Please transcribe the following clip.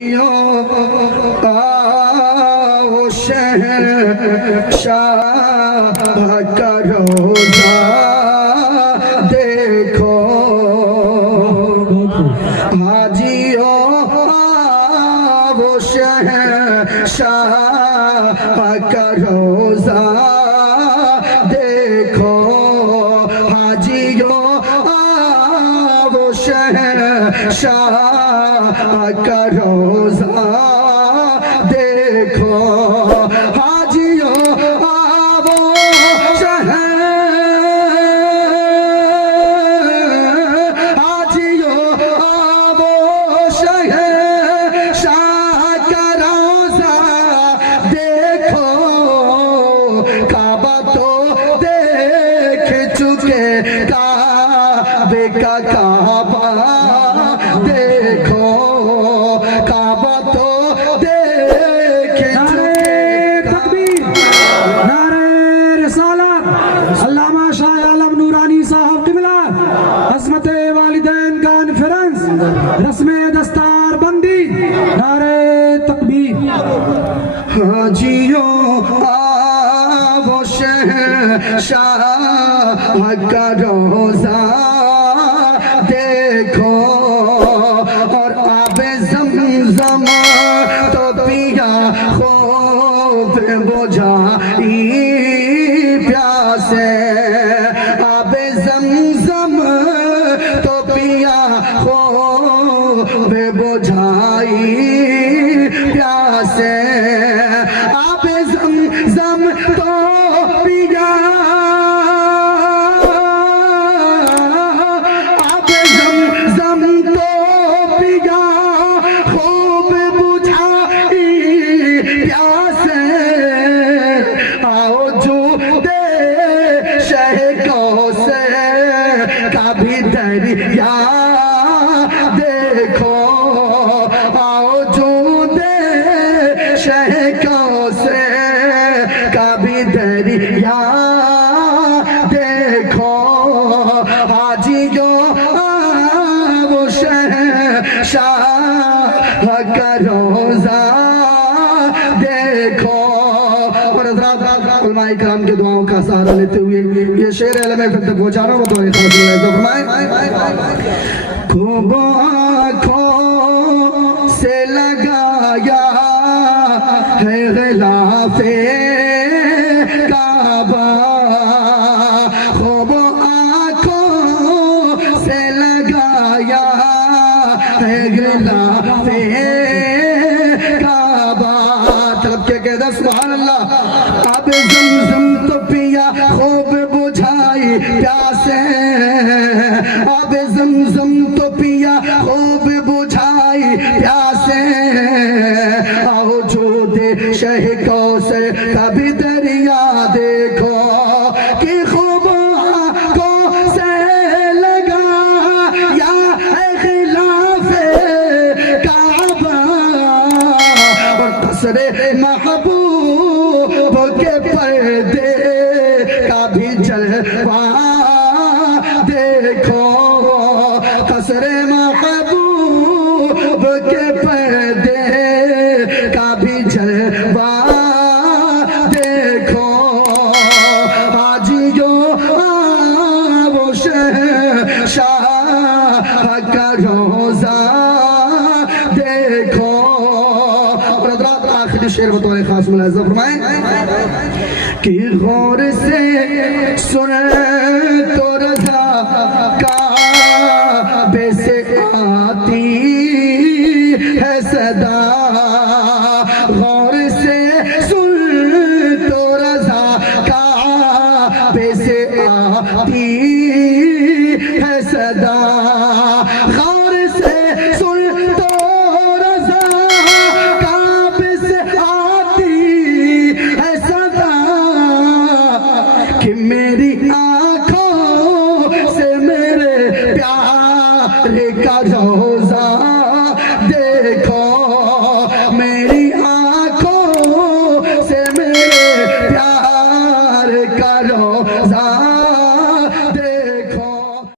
आओ शहंशाह का रोज़ा देखो, हाजियों आओ शहंशाह का रोज़ा देखो, हाजियों आओ शहंशाह का रोज़ा देखो, हाजियों आवो हाजियों आवो शहंशाह का रोज़ा देखो, काबा तो देख चुके, काबे का काबा देखो, काबा तो देख चुके। तकबीर, नारे रिसालत, अल्लामा शाह आलम नूरानी साहब किबला, अज़मत वालिदैन कॉन्फ्रेंस, रस्म दस्तार बंदी, नारे तकबीर। हाजियों आवो शहंशाह का रोज़ा देखो, और आबे ज़मज़म तो पिया खूब बुझाई प्यासे, आबे ज़मज़म तो पिया खूब बुझाई प्यासे, आबे ज़मज़म तो पिया, आबे ज़मज़म तो पिया खूब बुझाई प्यासे, आओ जूदे शहकों से कभी दरिया देखो, आओ जूदे शहकों से कभी दरिया देखो, हाजियों वो शहंशाह का रोज़ा देखो। और हज़रात उलमाए किराम के दुआओं का सहारा लेते हुए ये शेर अलम फिर तक पहुँचा रहा हूँ, तो खूब आँखों से लगाया है ग़िलाफ़े काबा, खूब आँखों से लगाया है ग़िलाफ़े काबा, तलब के कहता सुभान अल्लाह, अब ज़मज़म तो पिया खूब बुझाई प्यासे, अब ज़मज़म तो पिया खूब बुझाई प्यासे, आओ जो दे शहकों से कभी दरिया देखो, कि खूब आँखों से लगा या है ग़िलाफ़े काबा, और कसरे महबूब के पर्दे का भी जलवा देखो, कसरे महबूब के पर्दे का भी जलवा देखो, हाजियों वो शहंशाह का रोज़ा देखो। और हज़रात आखिरी शेर बतौर खास मुलाहिज़ा फरमाएं कि गौर से सुने तो रज़ा काबे से आती है सदा,